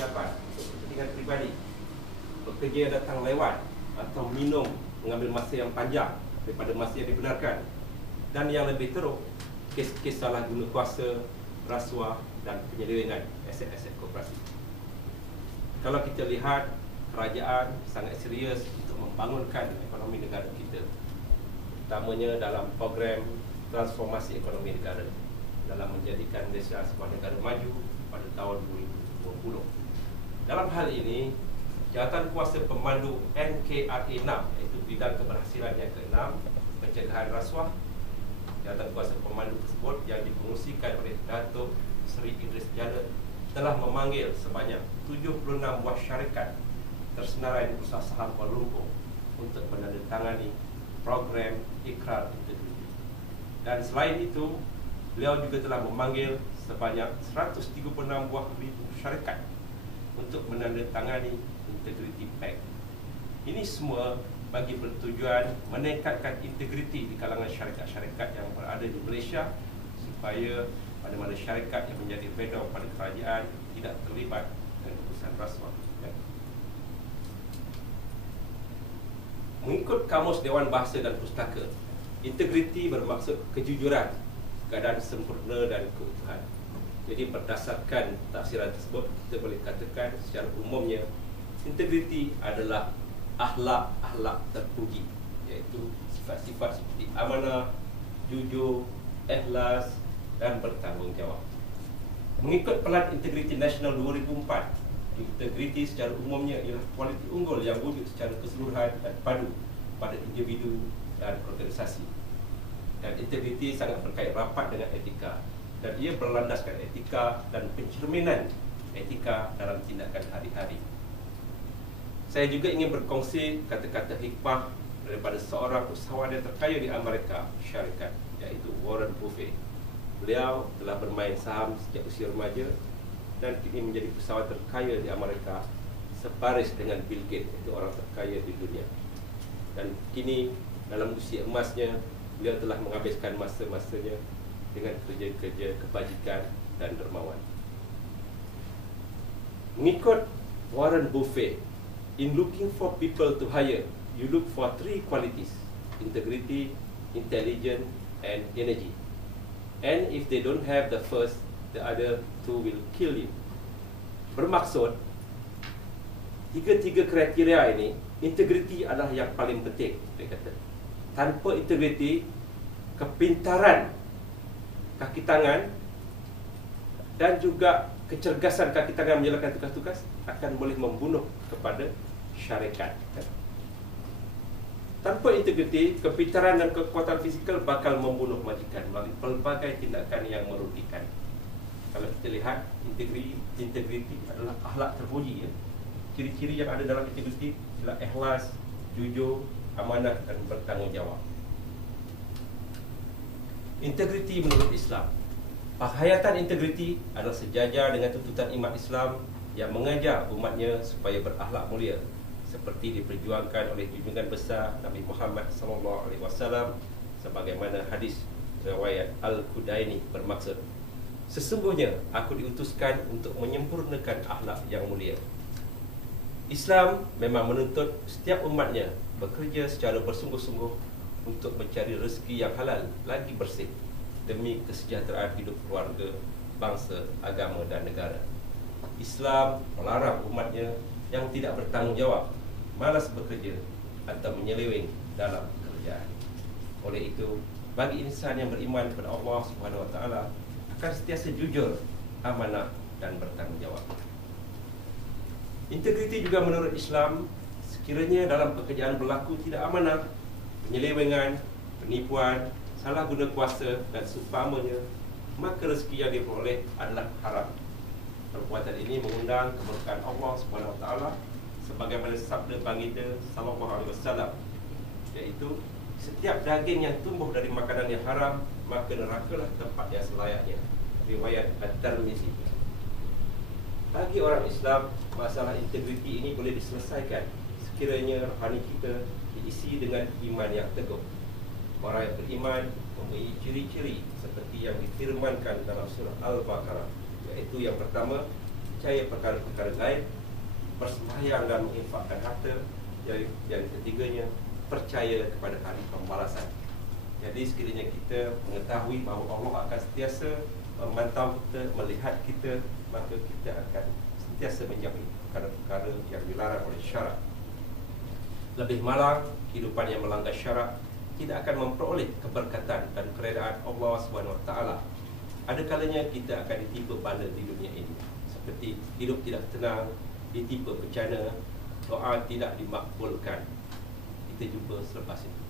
pejabat untuk kepentingan pribadi, pekerja datang lewat atau minum mengambil masa yang panjang daripada masa yang dibenarkan, dan yang lebih teruk, kes-kes salah guna kuasa, rasuah dan penyelewengan aset-aset koperasi. Kalau kita lihat, kerajaan sangat serius untuk membangunkan ekonomi negara kita, utamanya dalam program transformasi ekonomi negara dalam menjadikan Malaysia sebuah negara maju pada tahun 2020. Dalam hal ini, jawatan kuasa pemandu NKRA 6, iaitu bidang keberhasilan yang ke-6, pencegahan rasuah. Jawatan kuasa pemandu tersebut yang dipengungsikan oleh Datuk Seri Idris Jalil telah memanggil sebanyak 76 buah syarikat tersenarai di Bursa Saham Kuala Lumpur untuk menandatangani program ikrar integriti. Dan selain itu, beliau juga telah memanggil sebanyak 136 buah syarikat untuk menandatangani Integrity Pact. Ini semua bagi bertujuan meningkatkan integriti di kalangan syarikat-syarikat yang berada di Malaysia, supaya mana-mana syarikat yang menjadi vendor pada kerajaan tidak terlibat dengan urusan rasuah. Mengikut Kamus Dewan Bahasa dan Pustaka, integriti bermaksud kejujuran, keadaan sempurna dan keutuhan. Jadi berdasarkan tafsiran tersebut, kita boleh katakan secara umumnya integriti adalah akhlak terpuji, iaitu sifat-sifat seperti amanah, jujur, ikhlas dan bertanggungjawab. Mengikut Pelan Integriti Nasional 2004, integriti secara umumnya ialah kualiti unggul yang wujud secara keseluruhan dan padu pada individu dan organisasi. Dan integriti sangat berkait rapat dengan etika, dan ia berlandaskan etika dan pencerminan etika dalam tindakan hari-hari. Saya juga ingin berkongsi kata-kata hikmah daripada seorang usahawan yang terkaya di Amerika Syarikat, iaitu Warren Buffett. Beliau telah bermain saham sejak usia remaja dan kini menjadi usahawan terkaya di Amerika, sebaris dengan Bill Gates, itu orang terkaya di dunia. Dan kini dalam usia emasnya, beliau telah menghabiskan masa-masanya dengan kerja-kerja kebajikan dan dermawan. Mengikut Warren Buffett, in looking for people to hire, you look for 3 qualities: integrity, intelligence, and energy. And if they don't have the first, the other 2 will kill you. Bermaksud, 3 kriteria ini, integriti adalah yang paling penting, dia kata. Tanpa integriti, kepintaran kaki tangan dan juga kecergasan kaki tangan menjalankan tugas-tugas akan boleh membunuh kepada syarikat. Tanpa integriti, kepintaran dan kekuatan fizikal bakal membunuh majikan melalui pelbagai tindakan yang merugikan. Kalau kita lihat, integriti adalah akhlak terpuji, ya. Ciri-ciri yang ada dalam integriti adalah ikhlas, jujur, amanah dan bertanggungjawab. Integriti menurut Islam, penghayatan integriti adalah sejajar dengan tuntutan iman Islam yang mengajar umatnya supaya berakhlak mulia, seperti diperjuangkan oleh junjungan besar Nabi Muhammad SAW, sebagaimana hadis riwayat Al-Qudaini bermaksud, sesungguhnya aku diutuskan untuk menyempurnakan akhlak yang mulia. Islam memang menuntut setiap umatnya bekerja secara bersungguh-sungguh untuk mencari rezeki yang halal lagi bersih demi kesejahteraan hidup keluarga, bangsa, agama dan negara. Islam melarang umatnya yang tidak bertanggungjawab, malas bekerja atau menyeleweng dalam pekerjaan. Oleh itu, bagi insan yang beriman kepada Allah Subhanahu Wa Taala akan sentiasa jujur, amanah dan bertanggungjawab. Integriti juga menurut Islam, sekiranya dalam pekerjaan berlaku tidak amanah, penyelewengan, penipuan, salah guna kuasa dan seumpamanya, maka rezeki yang diperoleh adalah haram. Perbuatan ini mengundang kemurkaan Allah Subhanahu Wa Taala, sebagaimana sabda baginda sallallahu alaihi wasallam, iaitu setiap daging yang tumbuh dari makanan yang haram, maka nerakalah tempat yang selayaknya. Riwayat At-Tirmizi. Bagi orang Islam, masalah integriti ini boleh diselesaikan sekiranya rohani kita diisi dengan iman yang teguh. Orang yang beriman mempunyai ciri-ciri seperti yang difirmankan dalam surah Al-Baqarah, iaitu yang pertama, percaya perkara-perkara gaib, bersembahyang dan menginfakkan harta. Yang ketiganya, percaya kepada hari pembalasan. Jadi sekiranya kita mengetahui bahawa Allah akan sentiasa memantau kita, melihat kita, maka kita akan sentiasa menjauhi perkara-perkara yang dilarang oleh syarak. Lebih malang, kehidupan yang melanggar syarak tidak akan memperoleh keberkatan dan keredaan Allah SWT. Ada kalanya kita akan ditimpa bala di dunia ini, seperti hidup tidak tenang, ditimpa bencana, doa tidak dimakbulkan. Kita jumpa selepas itu.